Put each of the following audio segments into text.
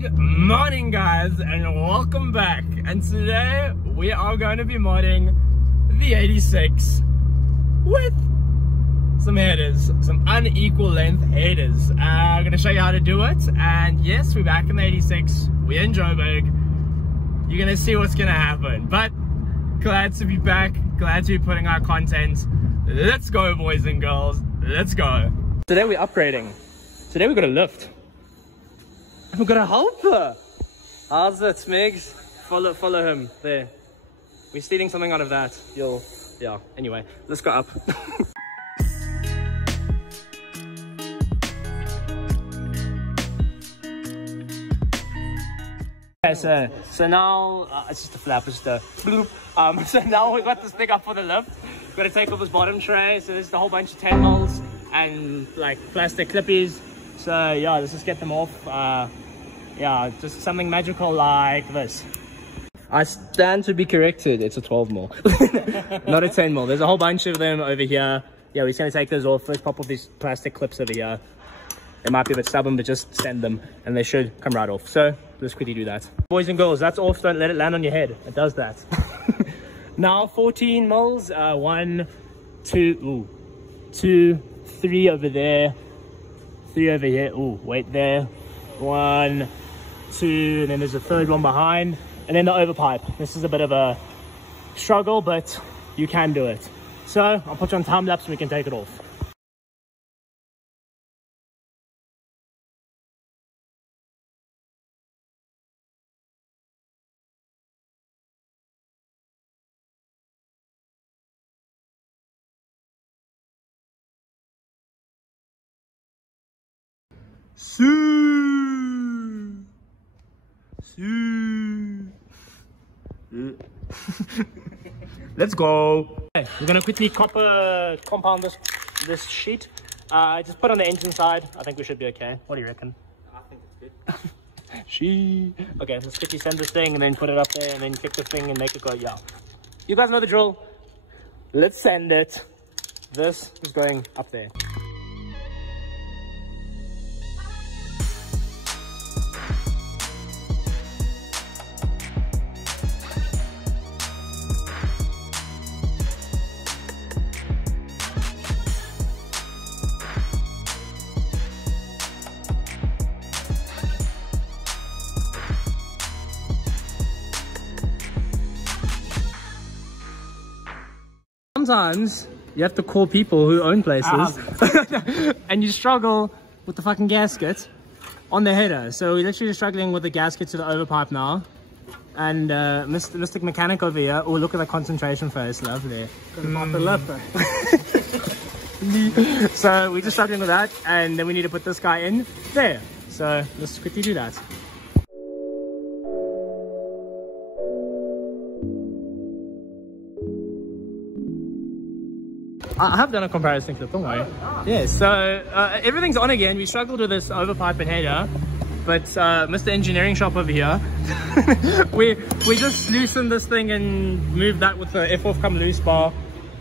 Good morning, guys, and welcome back. And today we are going to be modding the 86 with some headers, some unequal length headers. I'm going to show you how to do it. And yes, we're back in the 86. We're in Joburg. You're going to see what's going to happen. But glad to be back. Glad to be putting out content. Let's go, boys and girls. Let's go. Today we're upgrading. Today we got a lift. We've got a helper. How's it, Smigs? Follow him there. We're stealing something out of that. Yeah. Anyway, let's go up. Okay, so now it's just a flap, it's just a bloop. So now we got this thing up for the lift. We've got to take off this bottom tray. So there's a whole bunch of 10 mils and like plastic clippies. So yeah, let's just get them off. Yeah, just something magical like this. I stand to be corrected, it's a 12 mil. Not a 10 mil. There's a whole bunch of them over here. Yeah, we're just gonna take those off. First pop off these plastic clips over here. They might be a bit stubborn, but just send them and they should come right off. So let's quickly do that. Boys and girls, that's off. Don't let it land on your head. It does that. Now 14 mils. 1, 2, 2, 3 over there. 3 over here. Oh, wait there. 1, 2, and then there's a third one behind. And then the overpipe. This is a bit of a struggle, but you can do it. So I'll put you on time lapse and we can take it off. Let's go. Okay, we're gonna quickly compound this sheet. Just put on the engine side. I think we should be okay. What do you reckon? I think it's good. Okay, let's quickly send this thing and then put it up there and then kick the thing and make it go. Yeah, you guys know the drill. Let's send it. This is going up there. Sometimes you have to call people who own places and you struggle with the fucking gasket on the header. So we're literally struggling with the gasket to the overpipe now. And Mr. Mechanic over here, oh, look at the concentration face, lovely. So we're just struggling with that, and then we need to put this guy in there. So let's quickly do that. I have done a comparison clip, don't worry. Yeah, so everything's on again. We struggled with this overpipe and header, but Mr. Engineering Shop over here, we just loosened this thing and moved that with the F-off come loose bar,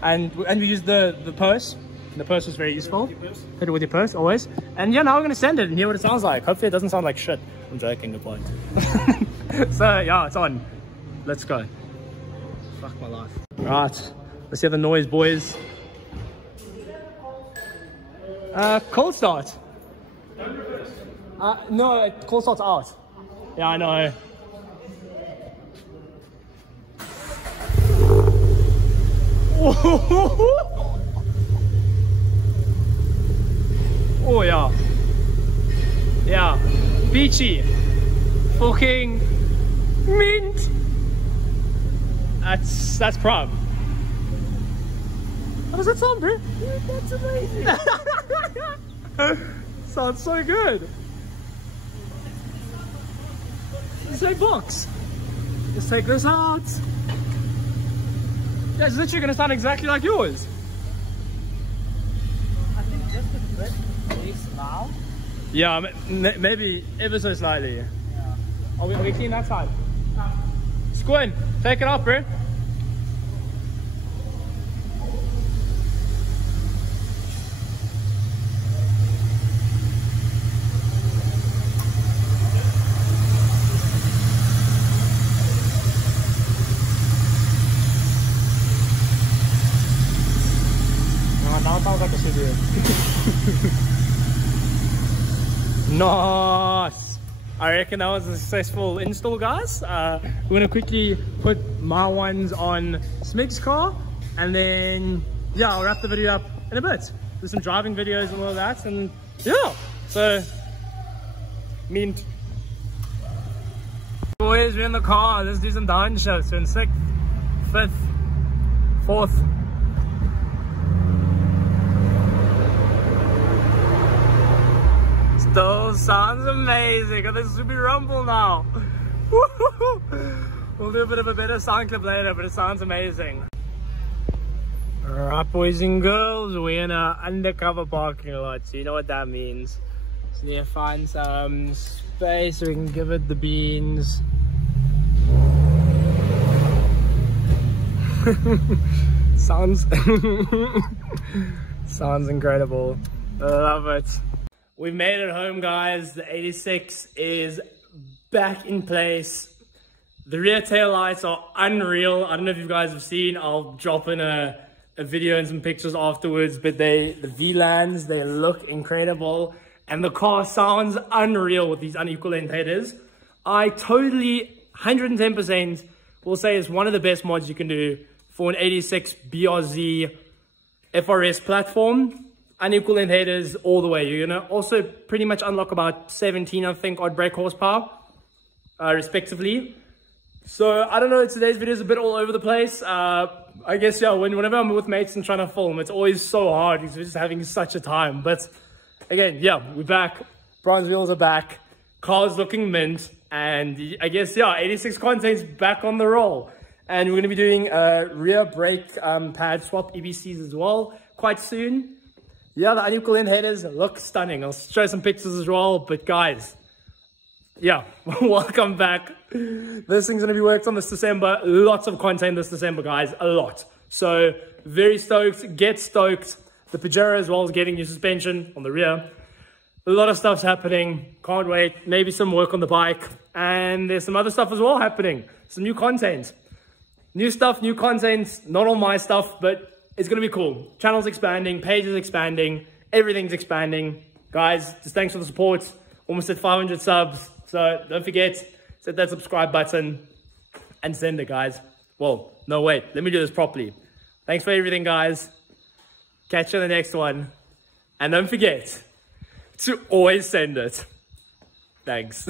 and we used the purse. The purse was very useful. Hit it with your purse, always. And yeah, now we're gonna send it and hear what it sounds like. Hopefully it doesn't sound like shit. I'm joking, good point. So yeah, it's on. Let's go. Fuck my life. Right, let's hear the noise, boys. Cold start. No, cold start's out. Yeah, I know. Oh yeah. Yeah. Beachy. Fucking mint. That's prob. How does that sound, bro? Dude, that's amazing. Sounds so good. Same box. Let's take this out. Yeah, it's literally gonna sound exactly like yours. I think just a bit less loud. Yeah, maybe ever so slightly. Yeah. Are we clean that side? Squin, take it off, bro. Nice. I reckon that was a successful install, guys. We're gonna quickly put my ones on Smig's car, and then yeah, I'll wrap the video up in a bit. Do some driving videos and all of that, and yeah. So, mint. Boys, we're in the car. Let's do some downshifts. We're in 6th, 5th, 4th. Still sounds amazing. Got the Subaru rumble now. We'll do a bit of a better sound clip later, but it sounds amazing. Alright, boys and girls, we're in an undercover parking lot, so you know what that means. So we need to find some space so we can give it the beans. Sounds incredible. I love it. We've made it home, guys. The 86 is back in place. The rear tail lights are unreal. I don't know if you guys have seen. I'll drop in a video and some pictures afterwards, but the VLANs, they look incredible, and the car sounds unreal with these unequal length headers. I totally 110% will say it's one of the best mods you can do for an 86 BRZ FRS platform. Unequal length headers all the way. You're gonna also pretty much unlock about 17, I think, odd brake horsepower, respectively. So I don't know, today's video is a bit all over the place. I guess, yeah, whenever I'm with mates and trying to film, it's always so hard because we're just having such a time. But again, yeah, we're back. Bronze wheels are back. Car's looking mint. And I guess, yeah, 86 content's back on the roll. And we're going to be doing rear brake pad swap EBCs as well quite soon. Yeah, the unequal length headers look stunning. I'll show some pictures as well. But guys, yeah, welcome back. This thing's going to be worked on this December. Lots of content this December, guys. A lot. So very stoked. Get stoked. The Pajero as well is getting new suspension on the rear. A lot of stuff's happening. Can't wait. Maybe some work on the bike. And there's some other stuff as well happening. Some new content. New stuff, new content. Not all my stuff, but it's going to be cool. Channel's expanding. Page is expanding. Everything's expanding. Guys, just thanks for the support. Almost at 500 subs. So don't forget, hit that subscribe button and send it, guys. Well, no, wait. Let me do this properly. Thanks for everything, guys. Catch you in the next one. And don't forget to always send it. Thanks.